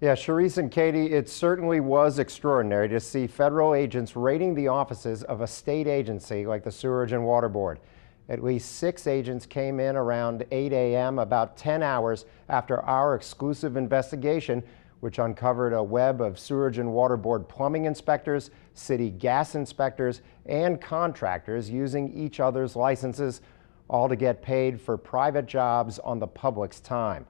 Yeah, Charisse and Katie, it certainly was extraordinary to see federal agents raiding the offices of a state agency like the Sewerage and Water Board. At least 6 agents came in around 8 a.m., about 10 hours after our exclusive investigation, which uncovered a web of Sewerage and Water Board plumbing inspectors, city gas inspectors, and contractors using each other's licenses, all to get paid for private jobs on the public's time.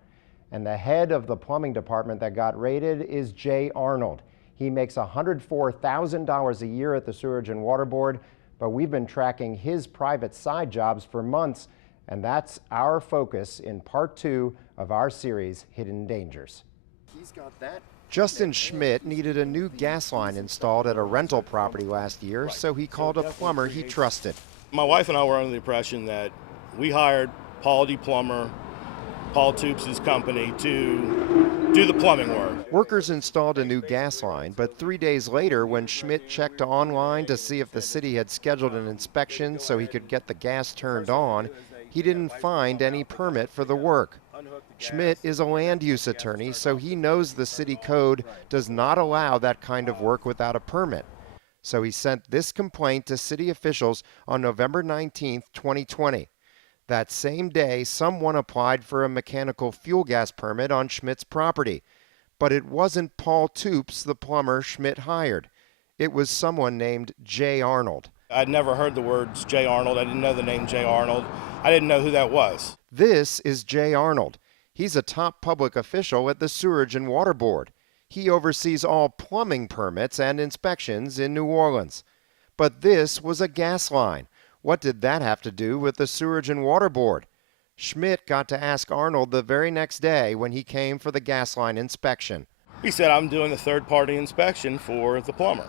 And the head of the plumbing department that got raided is Jay Arnold. He makes $104,000 a year at the Sewerage and Water Board, but we've been tracking his private side jobs for months, and that's our focus in part 2 of our series, Hidden Dangers. He's got that. Justin Schmidt needed a new gas line installed at a rental property last year, so he called a plumber he trusted. My wife and I were under the impression that we hired Paul D. Plumber, Paul Toops' company, to do the plumbing work. Workers installed a new gas line, but 3 days later, when Schmidt checked online to see if the city had scheduled an inspection so he could get the gas turned on, he didn't find any permit for the work. Schmidt is a land use attorney, so he knows the city code does not allow that kind of work without a permit. So he sent this complaint to city officials on November 19, 2020. That same day, someone applied for a mechanical fuel gas permit on Schmidt's property. But it wasn't Paul Toops, the plumber Schmidt hired. It was someone named Jay Arnold. I'd never heard the words Jay Arnold. I didn't know the name Jay Arnold. I didn't know who that was. This is Jay Arnold. He's a top public official at the Sewerage and Water Board. He oversees all plumbing permits and inspections in New Orleans. But this was a gas line. What did that have to do with the Sewerage and Water Board? Schmidt got to ask Arnold the very next day when he came for the gas line inspection. He said, "I'm doing a third-party inspection for the plumber."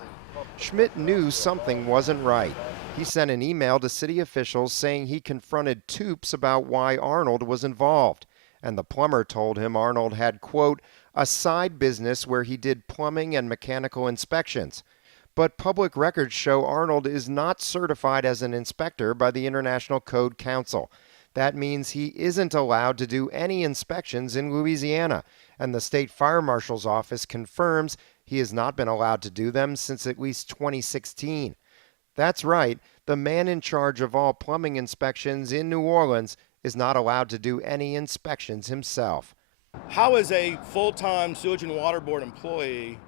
Schmidt knew something wasn't right. He sent an email to city officials saying he confronted Toops about why Arnold was involved. And the plumber told him Arnold had, quote, a side business where he did plumbing and mechanical inspections. But public records show Arnold is not certified as an inspector by the International Code Council. That means he isn't allowed to do any inspections in Louisiana, and the state fire marshal's office confirms he has not been allowed to do them since at least 2016. That's right, the man in charge of all plumbing inspections in New Orleans is not allowed to do any inspections himself. How is a full-time Sewage and Water Board employee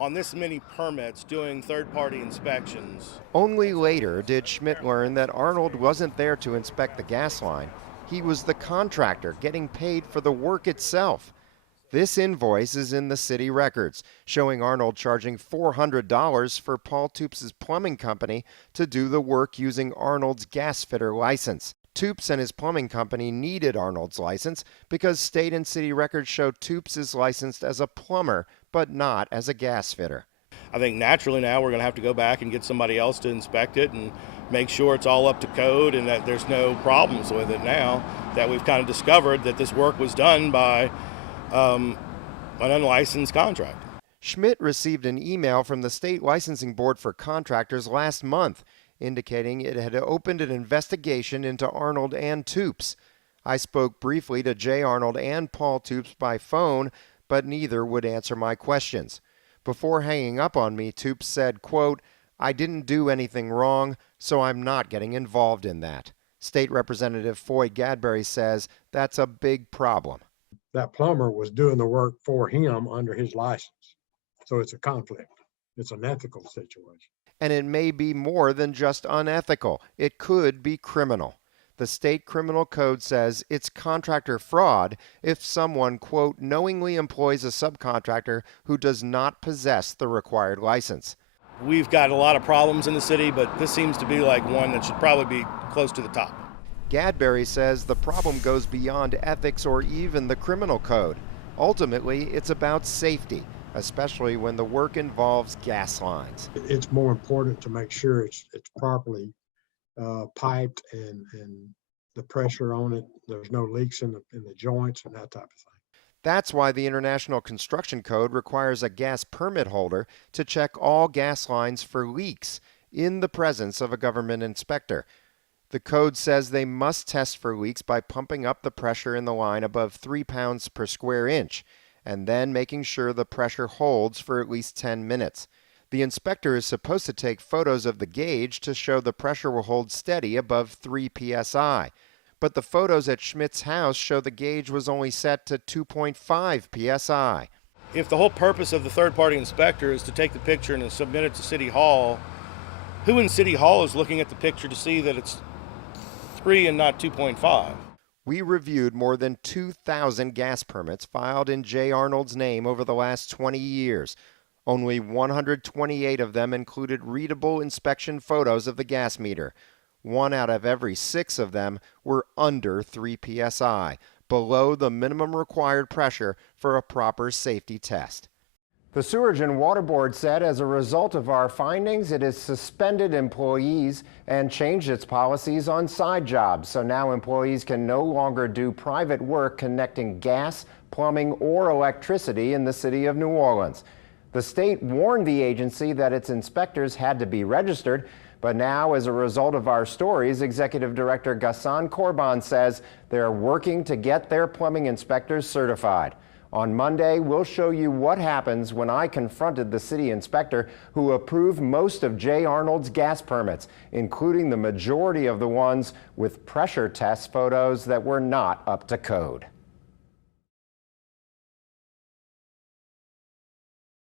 on this many permits doing third-party inspections? Only later did Schmidt learn that Arnold wasn't there to inspect the gas line. He was the contractor getting paid for the work itself. This invoice is in the city records, showing Arnold charging $400 for Paul Toops' plumbing company to do the work using Arnold's gas fitter license. Toops and his plumbing company needed Arnold's license because state and city records show Toops is licensed as a plumber, but not as a gas fitter. I think naturally now we're going to have to go back and get somebody else to inspect it and make sure it's all up to code and that there's no problems with it now that we've kind of discovered that this work was done by an unlicensed contractor. Schmidt received an email from the State Licensing Board for Contractors last month indicating it had opened an investigation into Arnold and Toops. I spoke briefly to Jay Arnold and Paul Toops by phone, but neither would answer my questions. Before hanging up on me, Toops said, quote, I didn't do anything wrong, so I'm not getting involved in that. State Representative Foy Gadberry says that's a big problem. That plumber was doing the work for him under his license. So it's a conflict. It's an ethical situation. And it may be more than just unethical. It could be criminal. The state criminal code says it's contractor fraud if someone, quote, knowingly employs a subcontractor who does not possess the required license. We've got a lot of problems in the city, but this seems to be like one that should probably be close to the top. Gadberry says the problem goes beyond ethics or even the criminal code. Ultimately, it's about safety, especially when the work involves gas lines. It's more important to make sure it's properly piped and the pressure on it, there's no leaks in the joints and that type of thing. That's why the International Construction Code requires a gas permit holder to check all gas lines for leaks in the presence of a government inspector. The code says they must test for leaks by pumping up the pressure in the line above 3 pounds per square inch. and then making sure the pressure holds for at least 10 minutes. The inspector is supposed to take photos of the gauge to show the pressure will hold steady above 3 psi. But the photos at Schmidt's house show the gauge was only set to 2.5 psi. If the whole purpose of the third-party inspector is to take the picture and submit it to City Hall, who in City Hall is looking at the picture to see that it's 3 and not 2.5? We reviewed more than 2,000 gas permits filed in J. Arnold's name over the last 20 years. Only 128 of them included readable inspection photos of the gas meter. 1 out of every 6 of them were under 3 psi, below the minimum required pressure for a proper safety test. The Sewerage and Water Board said as a result of our findings, it has suspended employees and changed its policies on side jobs. So now employees can no longer do private work connecting gas, plumbing, or electricity in the city of New Orleans. The state warned the agency that its inspectors had to be registered, but now, as a result of our stories, Executive Director Ghassan Korban says they're working to get their plumbing inspectors certified. On Monday, we'll show you what happens when I confronted the city inspector who approved most of J. Arnold's gas permits, including the majority of the ones with pressure test photos that were not up to code.